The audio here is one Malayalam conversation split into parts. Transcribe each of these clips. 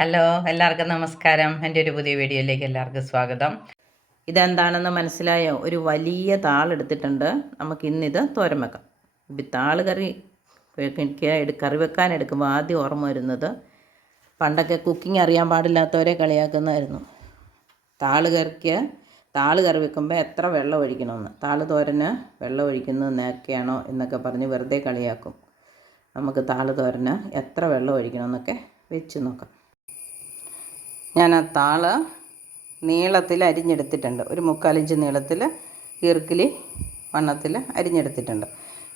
ഹലോ, എല്ലാവർക്കും നമസ്കാരം. എൻ്റെ ഒരു പുതിയ വീഡിയോയിലേക്ക് എല്ലാവർക്കും സ്വാഗതം. ഇതെന്താണെന്ന് മനസ്സിലായോ? ഒരു വലിയ താളെടുത്തിട്ടുണ്ട്. നമുക്കിന്നിത് തോരൻ വെക്കാം. താള് കറി കറി വെക്കാൻ എടുക്കുമ്പോൾ ആദ്യം ഓർമ്മ വരുന്നത് പണ്ടൊക്കെ കുക്കിംഗ് അറിയാൻ പാടില്ലാത്തവരെ കളിയാക്കുന്നതായിരുന്നു. താള് കറി വെക്കുമ്പോൾ എത്ര വെള്ളം ഒഴിക്കണമെന്ന്, താള് തോരന് വെള്ളം ഒഴിക്കുന്നത് നേക്കെയാണോ എന്നൊക്കെ പറഞ്ഞ് വെറുതെ കളിയാക്കും. നമുക്ക് താള് തോരന് എത്ര വെള്ളം ഒഴിക്കണമെന്നൊക്കെ വെച്ച് നോക്കാം. ഞാൻ ആ താള് നീളത്തിൽ അരിഞ്ഞെടുത്തിട്ടുണ്ട്. ഒരു 3/4 ഇഞ്ച് നീളത്തിൽ ഈർക്കിലി വണ്ണത്തിൽ അരിഞ്ഞെടുത്തിട്ടുണ്ട്.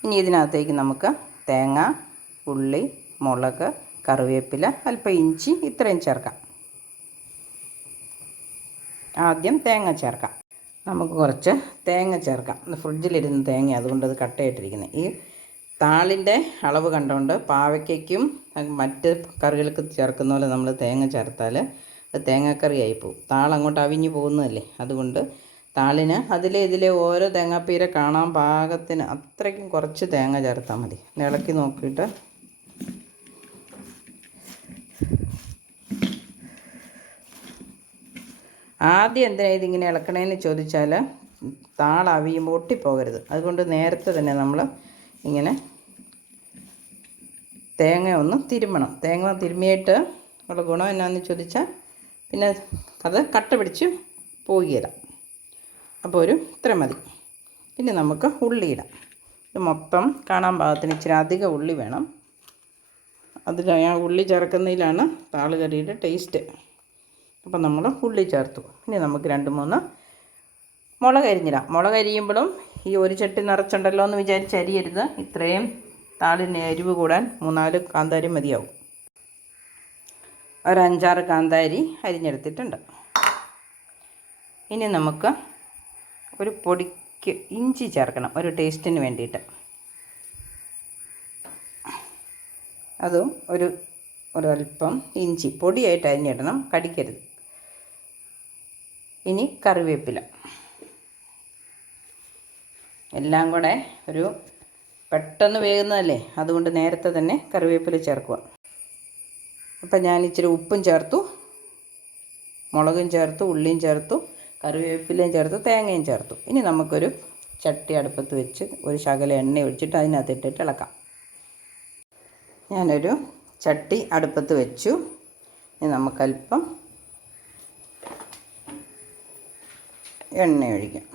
ഇനി ഇതിനകത്തേക്ക് നമുക്ക് തേങ്ങ, ഉള്ളി, മുളക്, കറിവേപ്പില, അല്പം ഇഞ്ചി ഇത്രയും ചേർക്കാം. ആദ്യം തേങ്ങ ചേർക്കാം. നമുക്ക് കുറച്ച് തേങ്ങ ചേർക്കാം. ഫ്രിഡ്ജിലിരുന്ന് തേങ്ങ, അതുകൊണ്ട് അത് കട്ടയായിട്ടിരിക്കുന്നത്. ഈ താളിൻ്റെ അളവ് കണ്ടുകൊണ്ട് പാവയ്ക്കും മറ്റ് കറികൾക്ക് ചേർക്കുന്ന പോലെ നമ്മൾ തേങ്ങ ചേർത്താൽ അത് തേങ്ങാക്കറിയായി പോകും. താളങ്ങോട്ട് അവിഞ്ഞ് പോകുന്നതല്ലേ. അതുകൊണ്ട് താളിന് ഇതിലെ ഓരോ തേങ്ങാപ്പീര കാണാൻ പാകത്തിന് അത്രയ്ക്കും കുറച്ച് തേങ്ങ ചേർത്താൽ മതി. ഇളക്കി നോക്കിയിട്ട് ആദ്യം എന്തിനാണ് ഇതിങ്ങനെ ഇളക്കണേന്ന് ചോദിച്ചാൽ താളവിയുമ്പോൾ ഒട്ടിപ്പോകരുത്. അതുകൊണ്ട് നേരത്തെ തന്നെ നമ്മൾ ഇങ്ങനെ തേങ്ങ ഒന്ന് തിരുമ്മണം. തേങ്ങ തിരുമ്മിയിട്ട് ഉള്ള ഗുണം എന്നാന്ന് ചോദിച്ചാൽ പിന്നെ അത് കട്ട പിടിച്ച് പോവുകയില്ല. അപ്പോൾ ഇത്ര മതി. ഇനി നമുക്ക് ഉള്ളി ഇടാം. ഇത് മൊത്തം കാണാൻ പാകത്തിന് ഇച്ചിരി അധികം ഉള്ളി വേണം. ആ ഉള്ളി ചേർക്കുന്നതിലാണ് താള് കറിയുടെ ടേസ്റ്റ്. അപ്പം നമ്മൾ ഉള്ളി ചേർത്തു. ഇനി നമുക്ക് 2-3 മുളക് അരിഞ്ഞിടാം. മുളക് അരിയുമ്പോഴും ഈ ഒരു ചട്ടി നിറച്ചുണ്ടല്ലോ എന്ന് വിചാരിച്ച് അരിയരുത്. ഇത്രയും താളിന് എരിവ് കൂടാൻ 3-4 കാന്താരി മതിയാവും. ഒരു 5-6 കാന്താരി അരിഞ്ഞെടുത്തിട്ടുണ്ട്. ഇനി നമുക്ക് ഒരു പൊടിക്ക് ഇഞ്ചി ചേർക്കണം, ഒരു ടേസ്റ്റിന് വേണ്ടിയിട്ട്. അതും ഒരല്പം ഇഞ്ചി പൊടിയായിട്ട് അരിഞ്ഞിടണം, കടിക്കരുത്. ഇനി കറിവേപ്പില. എല്ലാം കൂടെ പെട്ടെന്ന് വേകുന്നതല്ലേ, അതുകൊണ്ട് നേരത്തെ തന്നെ കറിവേപ്പില ചേർക്കുക. അപ്പം ഞാൻ ഇച്ചിരി ഉപ്പും ചേർത്തു, മുളകും ചേർത്തു, ഉള്ളിയും ചേർത്തു, കറിവേപ്പിലയും ചേർത്തു, തേങ്ങയും ചേർത്തു. ഇനി നമുക്കൊരു ചട്ടി അടുപ്പത്ത് വെച്ച് ഒരു ശകലം എണ്ണ ഒഴിച്ചിട്ട് അതിനകത്തിട്ടിട്ട് ഇളക്കാം. ഞാനൊരു ചട്ടി അടുപ്പത്ത് വെച്ചു. ഇനി നമുക്കല്പം എണ്ണ ഒഴിക്കാം.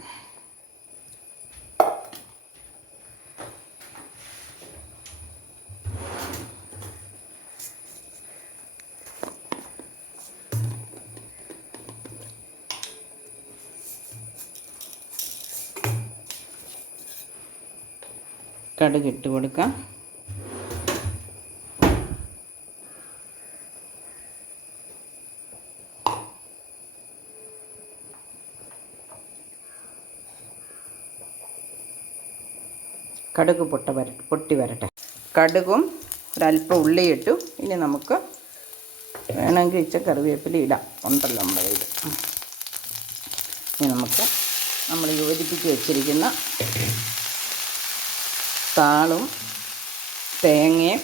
കടുക് ഇട്ട് കൊടുക്കാം. കടുക് പൊട്ടി വരട്ടെ. കടുകും ഒരല്പം ഉള്ളി ഇട്ടു. ഇനി നമുക്ക് വേണമെങ്കിൽ ഇച്ച കറിവേപ്പില ഇടാം, ഉണ്ടല്ലോ നമ്മുടെ കയ്യിൽ. ഇനി നമുക്ക് നമ്മൾ യോജിപ്പിച്ച് വെച്ചിരിക്കുന്ന താളും തേങ്ങയും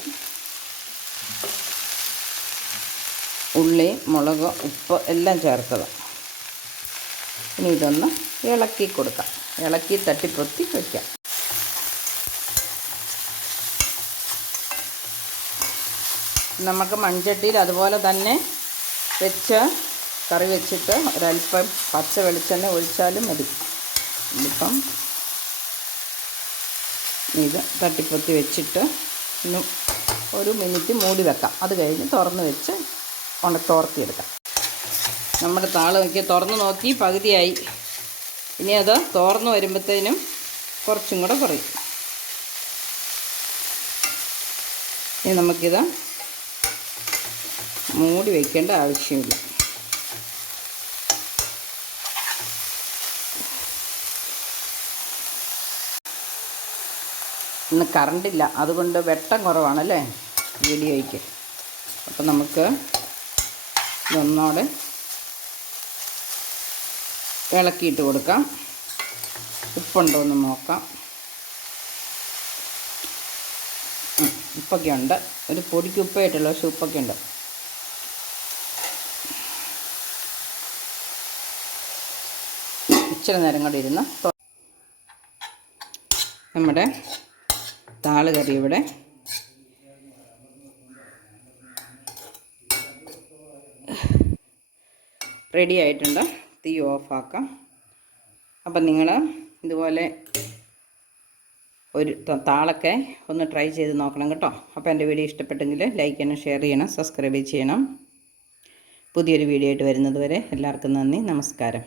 ഉള്ളി, മുളക്, ഉപ്പ് എല്ലാം ചേർത്തത്. ഇനി ഇതൊന്ന് ഇളക്കി കൊടുക്കാം. ഇളക്കി തട്ടിപ്പൊത്തി വയ്ക്കാം. നമുക്ക് മൺചട്ടിയിൽ അതുപോലെ തന്നെ വെച്ച് കറി വെച്ചിട്ട് ഒരല്പം പച്ച വെളിച്ചെണ്ണ ഒഴിച്ചാലും മതി. ഇപ്പം ഇത് തട്ടിപ്പൊത്തി വെച്ചിട്ട് ഒരു മിനിറ്റ് മൂടി വെക്കാം. അത് കഴിഞ്ഞ് തുറന്ന് വെച്ച് തോർത്തിയെടുക്കാം. നമ്മുടെ താള് തുറന്ന് നോക്കി പകുതിയായി. ഇനി അത് തോർന്ന് വരുമ്പോഴത്തേനും കുറച്ചും കൂടെ കുറയും. ഇനി നമുക്കിത് മൂടി വയ്ക്കേണ്ട ആവശ്യമില്ല. ഇന്ന് കറണ്ടില്ല, അതുകൊണ്ട് വെട്ടം കുറവാണല്ലേ വീഡിയോയ്ക്ക്. അപ്പം നമുക്ക് ഇതൊന്നോടെ ഇളക്കിയിട്ട് കൊടുക്കാം. ഉപ്പുണ്ടോ എന്ന് നോക്കാം. ഉപ്പൊക്കെ ഉണ്ട്. ഒരു പൊടിക്ക് ഉപ്പായിട്ടുള്ള പക്ഷേ ഉപ്പൊക്കെ ഉണ്ട്. ഇച്ചിരി നേരം കൂടി ഇരുന്ന് നമ്മുടെ താള് കറി ഇവിടെ റെഡി ആയിട്ടുണ്ട്. തീ ഓഫാക്കാം. അപ്പം നിങ്ങൾ ഇതുപോലെ ഒരു താളൊക്കെ ഒന്ന് ട്രൈ ചെയ്ത് നോക്കണം കേട്ടോ. അപ്പോൾ എൻ്റെ വീഡിയോ ഇഷ്ടപ്പെട്ടെങ്കിൽ ലൈക്ക് ചെയ്യണം, ഷെയർ ചെയ്യണം, സബ്സ്ക്രൈബ് ചെയ്യണം. പുതിയൊരു വീഡിയോ ആയിട്ട് വരുന്നത് വരെ എല്ലാവർക്കും നന്ദി, നമസ്കാരം.